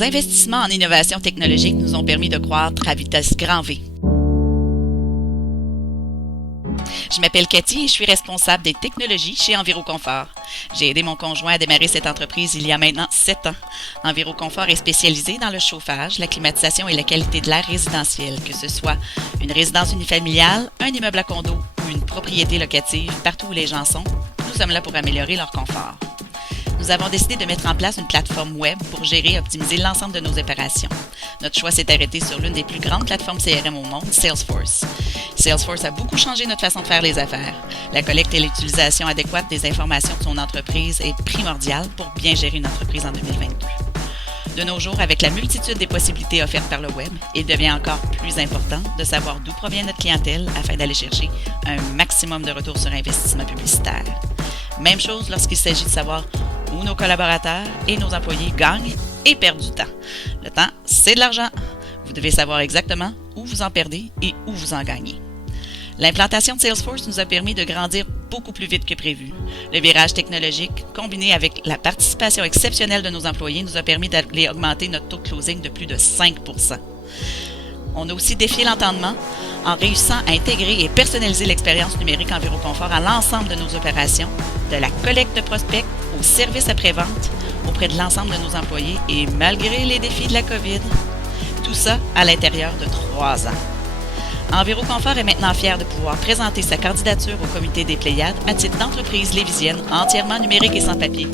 Nos investissements en innovation technologique nous ont permis de croître à vitesse grand V. Je m'appelle Cathy et je suis responsable des technologies chez Enviroconfort. J'ai aidé mon conjoint à démarrer cette entreprise il y a maintenant 7 ans. Enviroconfort est spécialisé dans le chauffage, la climatisation et la qualité de l'air résidentiel, que ce soit une résidence unifamiliale, un immeuble à condo ou une propriété locative, partout où les gens sont, nous sommes là pour améliorer leur confort. Nous avons décidé de mettre en place une plateforme web pour gérer et optimiser l'ensemble de nos opérations. Notre choix s'est arrêté sur l'une des plus grandes plateformes CRM au monde, Salesforce. Salesforce a beaucoup changé notre façon de faire les affaires. La collecte et l'utilisation adéquate des informations de son entreprise est primordiale pour bien gérer une entreprise en 2022. De nos jours, avec la multitude des possibilités offertes par le web, il devient encore plus important de savoir d'où provient notre clientèle afin d'aller chercher un maximum de retour sur investissement publicitaire. Même chose lorsqu'il s'agit de savoir où nos collaborateurs et nos employés gagnent et perdent du temps. Le temps, c'est de l'argent. Vous devez savoir exactement où vous en perdez et où vous en gagnez. L'implantation de Salesforce nous a permis de grandir beaucoup plus vite que prévu. Le virage technologique, combiné avec la participation exceptionnelle de nos employés, nous a permis d'aller augmenter notre taux de closing de plus de 5%. On a aussi défié l'entendement en réussissant à intégrer et personnaliser l'expérience numérique Enviroconfort à l'ensemble de nos opérations, de la collecte de prospects au service après-vente auprès de l'ensemble de nos employés et malgré les défis de la COVID, tout ça à l'intérieur de 3 ans. Enviroconfort est maintenant fier de pouvoir présenter sa candidature au comité des Pléiades à titre d'entreprise lévisienne entièrement numérique et sans papier.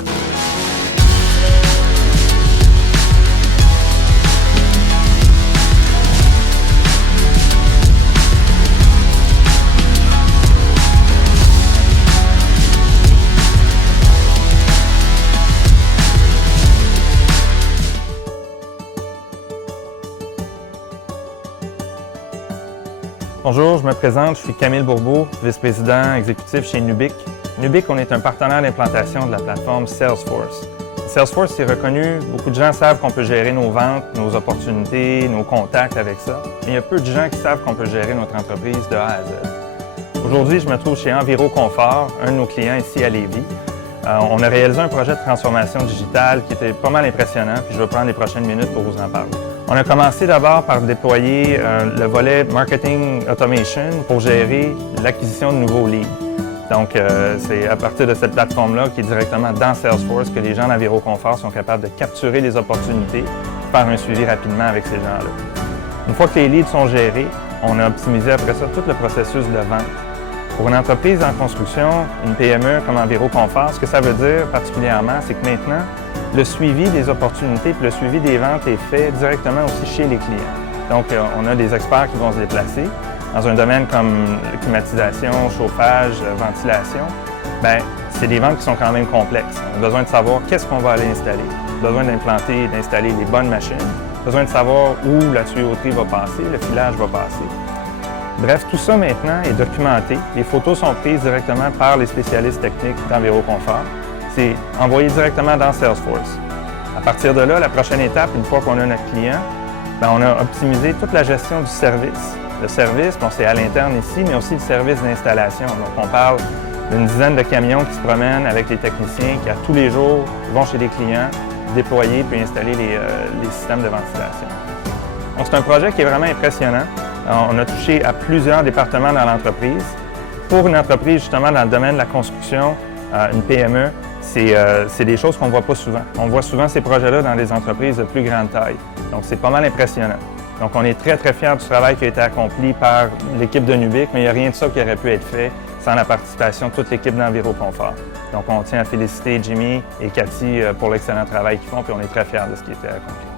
Bonjour, je me présente, je suis Camille Bourbeau, vice-président exécutif chez Nubic. Nubic, on est un partenaire d'implantation de la plateforme Salesforce. Salesforce est reconnu, beaucoup de gens savent qu'on peut gérer nos ventes, nos opportunités, nos contacts avec ça, mais il y a peu de gens qui savent qu'on peut gérer notre entreprise de A à Z. Aujourd'hui, je me trouve chez Enviroconfort, un de nos clients ici à Lévis. On a réalisé un projet de transformation digitale qui était pas mal impressionnant, puis je vais prendre les prochaines minutes pour vous en parler. On a commencé d'abord par déployer le volet Marketing Automation pour gérer l'acquisition de nouveaux leads. Donc, c'est à partir de cette plateforme-là, qui est directement dans Salesforce, que les gens d'Enviroconfort sont capables de capturer les opportunités et faire un suivi rapidement avec ces gens-là. Une fois que les leads sont gérés, on a optimisé après ça tout le processus de vente. Pour une entreprise en construction, une PME comme Enviroconfort, ce que ça veut dire particulièrement, c'est que maintenant, le suivi des opportunités et le suivi des ventes est fait directement aussi chez les clients. Donc, on a des experts qui vont se déplacer dans un domaine comme climatisation, chauffage, ventilation. Bien, c'est des ventes qui sont quand même complexes. On a besoin de savoir qu'est-ce qu'on va aller installer, besoin d'implanter et d'installer les bonnes machines, besoin de savoir où la tuyauterie va passer, le filage va passer. Bref, tout ça maintenant est documenté. Les photos sont prises directement par les spécialistes techniques d'Enviroconfort. C'est envoyé directement dans Salesforce. À partir de là, la prochaine étape, une fois qu'on a notre client, bien, on a optimisé toute la gestion du service. Le service, bon, c'est à l'interne ici, mais aussi le service d'installation. Donc, on parle d'une dizaine de camions qui se promènent avec les techniciens qui, à tous les jours, vont chez les clients, déployer puis installer les systèmes de ventilation. Donc, c'est un projet qui est vraiment impressionnant. On a touché à plusieurs départements dans l'entreprise. Pour une entreprise, justement, dans le domaine de la construction, une PME, c'est des choses qu'on ne voit pas souvent. On voit souvent ces projets-là dans des entreprises de plus grande taille. Donc, c'est pas mal impressionnant. Donc, on est très, très fiers du travail qui a été accompli par l'équipe de Nubic, mais il n'y a rien de ça qui aurait pu être fait sans la participation de toute l'équipe d'Enviroconfort. Donc, on tient à féliciter Jimmy et Cathy pour l'excellent travail qu'ils font, puis on est très fiers de ce qui a été accompli.